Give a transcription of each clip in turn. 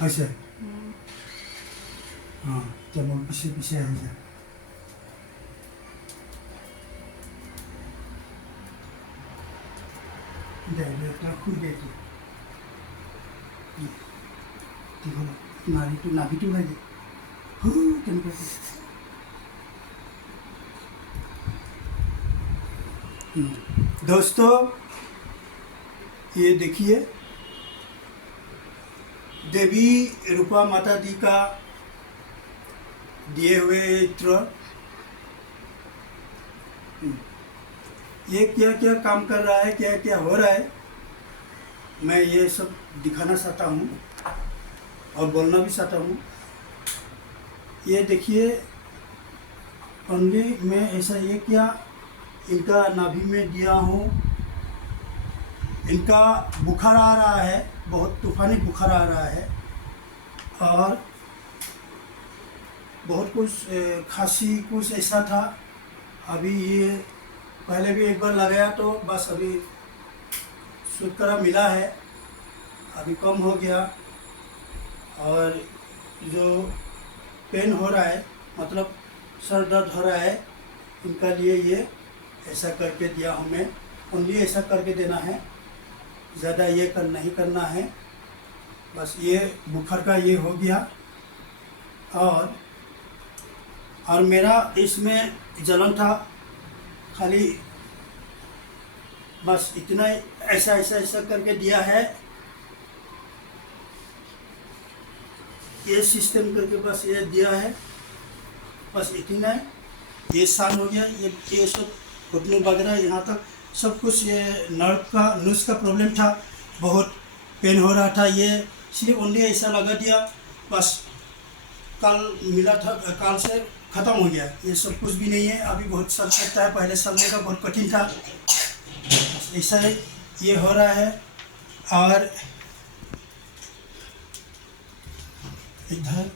হৈছে অঁ এতিয়া মোৰ পিছে পিছে আহিছে দে এটা শুই দে দীঘল নাভিটো লাগে কেনেকৈ दोस्तों ये देखिए देवी रूपा माता दी का दिए हुए चित्र ये क्या क्या काम कर रहा है, क्या क्या हो रहा है, मैं ये सब दिखाना चाहता हूँ और बोलना भी चाहता हूँ। ये देखिए ओनली मैं ऐसा ये क्या इनका नाभि में दिया हूँ। इनका बुखार आ रहा है, बहुत तूफानी बुखार आ रहा है और बहुत कुछ खांसी कुछ ऐसा था। अभी ये पहले भी एक बार लगाया तो बस अभी छुटकारा मिला है, अभी कम हो गया। और जो पेन हो रहा है मतलब सर दर्द हो रहा है, इनका लिए ये ऐसा करके दिया हमें। ओनली ऐसा करके देना है, ज़्यादा ये नहीं करना है। बस ये बुखार का ये हो गया। और मेरा इसमें जलन था, खाली बस इतना ही ऐसा ऐसा ऐसा करके दिया है। ये सिस्टम करके बस ये दिया है, बस इतना ही। ये शान हो गया। ये सब घुटने वगैरह यहाँ तक सब कुछ ये नस का प्रॉब्लम था, बहुत पेन हो रहा था। ये सिर्फ ओनली ऐसा लगा दिया, बस कल मिला था, कल से ख़त्म हो गया। ये सब कुछ भी नहीं है, अभी बहुत सर सकता है, पहले चलने का बहुत कठिन था। ऐसा है ये हो रहा है। और इधर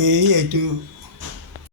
ये